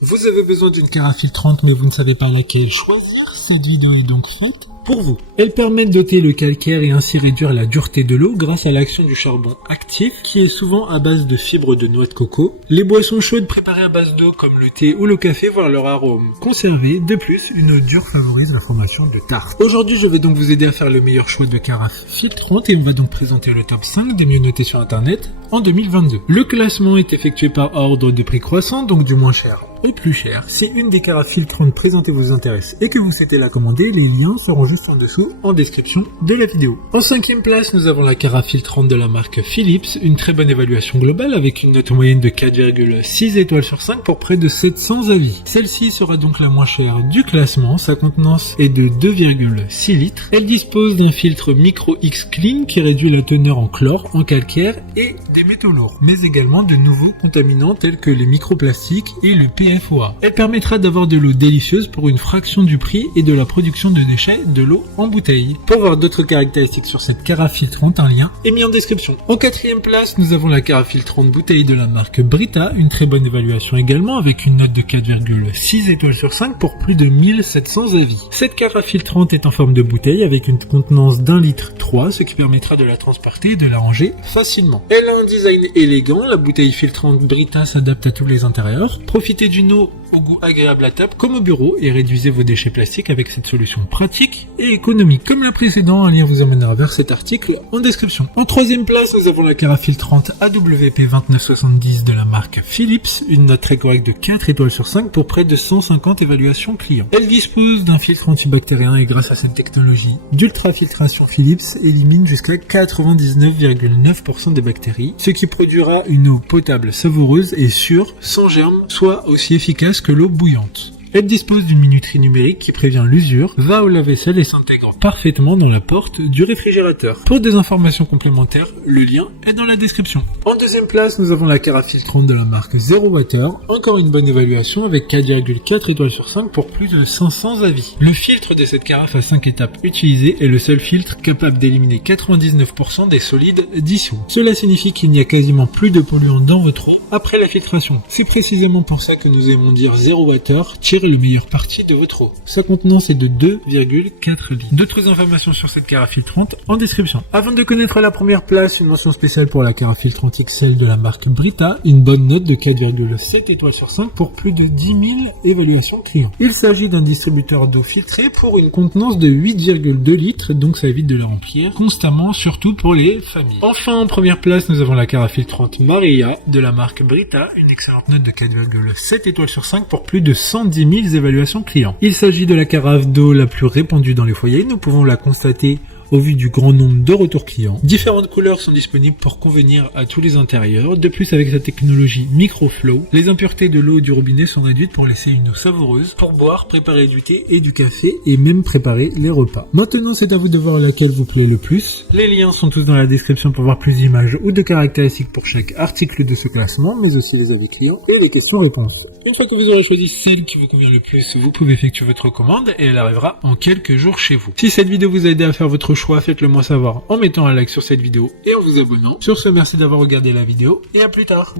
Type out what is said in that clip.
Vous avez besoin d'une carafe filtrante mais vous ne savez pas laquelle choisir? Cette vidéo est donc faite pour vous. Elle permet d'ôter le calcaire et ainsi réduire la dureté de l'eau grâce à l'action du charbon actif qui est souvent à base de fibres de noix de coco. Les boissons chaudes préparées à base d'eau comme le thé ou le café voient leur arôme conservé. De plus, une eau dure favorise la formation de tartes. Aujourd'hui, je vais donc vous aider à faire le meilleur choix de carafe filtrante et on va donc présenter le top 5 des mieux notés sur internet en 2022. Le classement est effectué par ordre de prix croissant, donc du moins cher au plus cher. Si une des carafes filtrantes présentées vous intéresse et que vous souhaitez la commander, les liens seront juste en dessous en description de la vidéo. En 5e place, nous avons la carafe filtrante de la marque Philips, une très bonne évaluation globale avec une note moyenne de 4,6 étoiles sur 5 pour près de 700 avis. Celle-ci sera donc la moins chère du classement, sa contenance est de 2,6 litres. Elle dispose d'un filtre Micro X Clean qui réduit la teneur en chlore, en calcaire et des métaux lourds, mais également de nouveaux contaminants tels que les microplastiques et le PFOA. Elle permettra d'avoir de l'eau délicieuse pour une fraction du prix et de la production de déchets de l'eau en bouteille. Pour voir d'autres caractéristiques sur cette carafe filtrante, un lien est mis en description. En 4e place, nous avons la carafe filtrante bouteille de la marque Brita, une très bonne évaluation également avec une note de 4,6 étoiles sur 5 pour plus de 1700 avis. Cette carafe filtrante est en forme de bouteille avec une contenance d'1,3 litre, ce qui permettra de la transporter et de la ranger facilement. Elle a un design élégant, la bouteille filtrante Brita s'adapte à tous les intérieurs. Profitez d'une eau au goût agréable à table comme au bureau et réduisez vos déchets plastiques avec cette solution pratique et économique. Comme le précédent, un lien vous emmènera vers cet article en description. En 3e place, nous avons la carafe filtrante AWP 2970 de la marque Philips, une note très correcte de 4 étoiles sur 5 pour près de 150 évaluations clients. Elle dispose d'un filtre antibactérien et grâce à cette technologie d'ultrafiltration Philips élimine jusqu'à 99,9% des bactéries, ce qui produira une eau potable savoureuse et sûre, sans germes, soit aussi efficace que l'eau bouillante. Elle dispose d'une minuterie numérique qui prévient l'usure, va au lave-vaisselle et s'intègre parfaitement dans la porte du réfrigérateur. Pour des informations complémentaires, le lien est dans la description. En 2e place, nous avons la carafe filtrante de la marque Zero Water, encore une bonne évaluation avec 4,4 étoiles sur 5 pour plus de 500 avis. Le filtre de cette carafe à 5 étapes utilisé est le seul filtre capable d'éliminer 99% des solides dissous. Cela signifie qu'il n'y a quasiment plus de polluants dans votre eau après la filtration. C'est précisément pour ça que nous aimons dire Zero Water, le meilleur parti de votre eau. Sa contenance est de 2,4 litres. D'autres informations sur cette carafe filtrante en description. Avant de connaître la première place, une mention spéciale pour la carafe filtrante XL de la marque Brita, une bonne note de 4,7 étoiles sur 5 pour plus de 10 000 évaluations clients. Il s'agit d'un distributeur d'eau filtrée pour une contenance de 8,2 litres, donc ça évite de la remplir constamment, surtout pour les familles. Enfin, en première place, nous avons la carafe filtrante Maria de la marque Brita, une excellente note de 4,7 étoiles sur 5 pour plus de 110 000 évaluations clients. Il s'agit de la carafe d'eau la plus répandue dans les foyers, nous pouvons la constater au vu du grand nombre de retours clients. Différentes couleurs sont disponibles pour convenir à tous les intérieurs. De plus, avec sa technologie Microflow, les impuretés de l'eau du robinet sont réduites pour laisser une eau savoureuse pour boire, préparer du thé et du café et même préparer les repas. Maintenant, c'est à vous de voir laquelle vous plaît le plus. Les liens sont tous dans la description pour voir plus d'images ou de caractéristiques pour chaque article de ce classement, mais aussi les avis clients et les questions-réponses. Une fois que vous aurez choisi celle qui vous convient le plus, vous pouvez effectuer votre commande et elle arrivera en quelques jours chez vous. Si cette vidéo vous a aidé à faire votre choix, faites-le moi savoir en mettant un like sur cette vidéo et en vous abonnant. Sur ce, merci d'avoir regardé la vidéo et à plus tard.